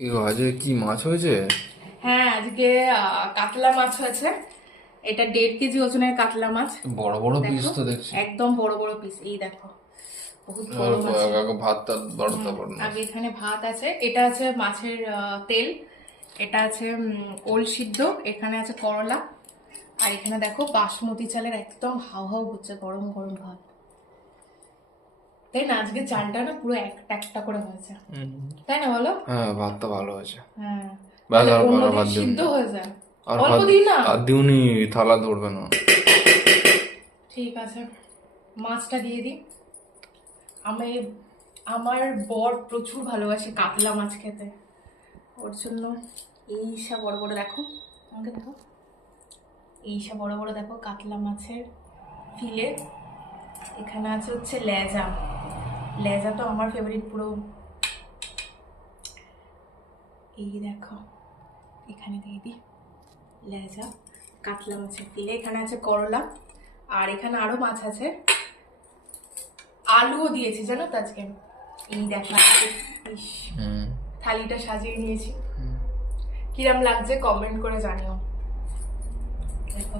আজকে কি মাছ হয়েছে? হ্যাঁ, আজকে কাতলা মাছ হয়েছে। এটা 1.5 কেজি ওজনের কাতলা মাছ। বড় বড় পিস দেখো, তো দেখছি। একদম বড় বড় পিস। এই দেখো, বহুত বড় মাছ। ভাত টাত বাড়তে পার না। আগে এখানে ভাত আছে, এটা আছে মাছের তেল, এটা আছে ওল সিদ্ধ, এখানে আছে করলা, আর এখানে দেখো বাসমতি চালের একদম হাউ হাউ হচ্ছে গরম গরম ভাত। তাই না, আজকে চালটা না পুরো একটা একটা করে হয়েছে, তাই না বলো? হ্যাঁ, ভাতটা ভালো হয়েছে। হ্যাঁ, ব্যাস, তাহলে আর অন্যদিন ভাত দিউনি। সিদ্ধ হয়ে যায়। আর অল্প ভাত দিন না। আর দিউনি, থালা ধরবে না। ঠিক আছে, মাছটা দিয়ে দিই। আমি আমার বর প্রচুর ভালোবাসে কাতলা মাছ খেতে, ওর জন্য এইসা বড় বড় দেখো, আমাকে দেখো, এইসা বড় বড় দেখো কাতলা মাছের ফিলে। এখানে আছে হচ্ছে লেজা, লেজা তো আমার ফেভারিট পুরো। এই দেখো, এখানে দিয়ে দিই লেজা, কাতলা মাছের ফিলে। এখানে আছে করলা, আর এখানে আরো মাছ আছে, আলুও দিয়েছি জানো তো আজকে। এই দেখো, ইস, থালিটা সাজিয়ে নিয়েছি। কিরম লাগছে কমেন্ট করে জানিও। দেখো।